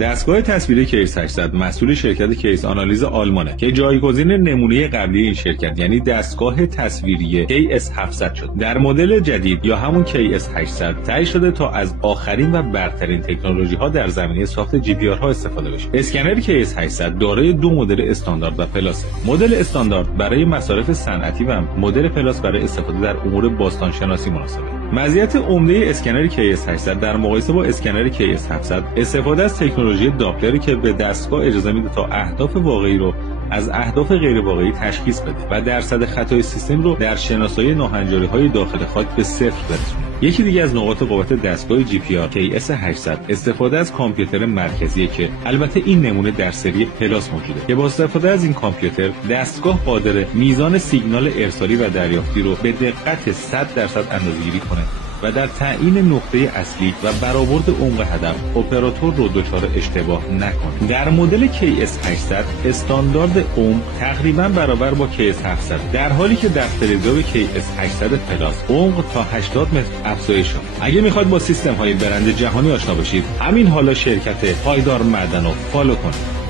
دستگاه تصویری کیس 800 مسئول شرکت کیس آنالیز آلمانه که جایگزین نمونه قبلی این شرکت یعنی دستگاه تصویری کیس 700 شد. در مدل جدید یا همون کیس 800 تعیین شده تا از آخرین و برترین تکنولوژی ها در زمینه ساخت جی پی آر ها استفاده بشه. اسکنر کیس 800 دارای دو مدل استاندارد و پلاس. مدل استاندارد برای مصارف صنعتی و مدل پلاس برای استفاده در امور باستانشناسی مناسبه. مزیت عمده اسکنر کیس 800 در مقایسه با اسکنر کیس 700 استفاده از تکنولوژی داپلری که به دستگاه اجازه میده تا اهداف واقعی رو از اهداف غیر واقعی تشخیص بده و درصد خطای سیستم رو در شناسایی ناهنجاری‌های داخل خاک به صفر برسونه. یکی دیگه از نقاط قوت دستگاه جی پی آر کیس 800 استفاده از کامپیوتر مرکزیه که البته این نمونه در سری پلاس موجوده که با استفاده از این کامپیوتر دستگاه قادر میزان سیگنال ارسالی و دریافتی رو به دقت 100% اندازه‌گیری کنه و در تعیین نقطه اصلی و برآورد عمق هدف اپراتور رو دچار اشتباه نکنه. در مدل KS 800 استاندارد عمق تقریبا برابر با KS 700 در حالی که در فلزیاب KS 800 پلاس عمق تا 80 متر افزایش یافت. اگه میخواد با سیستم های برند جهانی آشنا بشید همین حالا شرکت پایدار معدن رو فالو کنید.